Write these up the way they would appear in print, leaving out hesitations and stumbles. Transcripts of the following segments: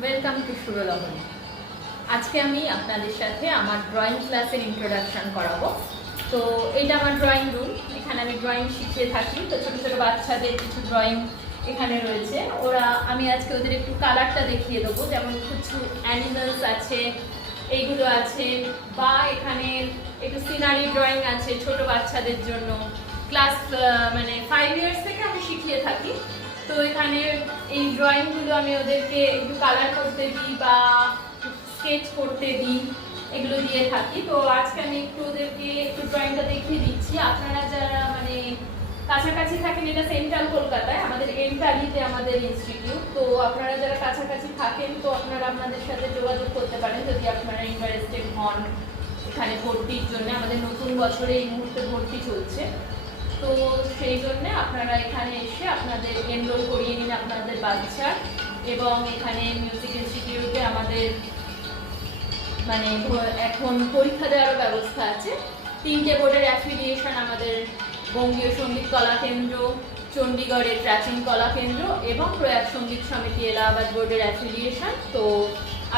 Welcome to সুরলহরী। আজকে আমি আপনাদের সাথে আমার ড্রয়িং ক্লাসের ইন্ট্রোডাকশন করাবো। তো এটা আমার ড্রয়িং রুম, এখানে আমি ড্রয়িং শিখিয়ে থাকি। তো ছোটো ছোটো বাচ্চাদের কিছু ড্রয়িং এখানে রয়েছে। আমি আজকে ওদের একটু কালারটা দেখিয়ে দেবো, যেমন কিছু অ্যানিমালস আছে, এইগুলো আছে, বা এখানে একটু সিনারি ড্রয়িং আছে ছোট বাচ্চাদের জন্য। ক্লাস 5 ইয়ার্স থেকে আমি শিখিয়ে থাকি। তো এখানে এই ড্রয়িংগুলো আমি ওদেরকে একটু কালার করতে দিই বা স্কেচ করতে দিই, এগুলো দিয়ে থাকি। তো আজকে আমি ওদেরকে একটু ড্রয়িংটা দেখিয়ে দিচ্ছি। আপনারা যারা কাছাকাছি থাকেন, এটা সেন্ট্রাল কলকাতায়, আমাদের এন্টারিতে আমাদের ইনস্টিটিউট। তো আপনারা যারা কাছাকাছি থাকেন, তো আপনারা আপনাদের সাথে যোগাযোগ করতে পারেন যদি আপনারা ইন্টারেস্টেড হন এখানে ভর্তির জন্য। আমাদের নতুন বছরে এই মুহূর্তে ভর্তি চলছে, তো সেই জন্যে আপনারা এখানে এসে আপনাদের এনরোল করিয়ে নিন আপনাদের বাচ্চা। এবং এখানে মিউজিক ইনস্টিটিউটে আমাদের এখন পরীক্ষা দেওয়ার ব্যবস্থা আছে। 3টে বোর্ডের অ্যাফিলিয়েশন, আমাদের বঙ্গীয় সঙ্গীত কলা কেন্দ্র, চণ্ডীগড়ের প্রাচীন কলা কেন্দ্র এবং প্রয়াগ সঙ্গীত সমিতি এলাহাবাদ বোর্ডের অ্যাফিলিয়েশন। তো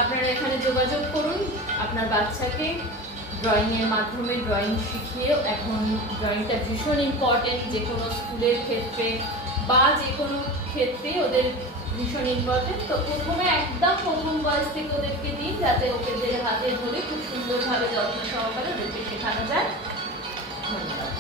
আপনারা এখানে যোগাযোগ করুন আপনার বাচ্চাকে ড্রয়িংয়ের মাধ্যমে ড্রয়িং শিখিয়ে। এখন ড্রয়িংটা ভীষণ ইম্পর্টেন্ট, যে কোনো স্কুলের ক্ষেত্রে বা যে কোনো ক্ষেত্রে ওদের ভীষণ ইম্পর্টেন্ট। তো একদম প্রথম বয়স থেকে ওদেরকে দিন, যাতে ওদের হাতে ধরে খুব সুন্দরভাবে যত্ন সহকারে ওদেরকে শেখানো যায়। ধন্যবাদ।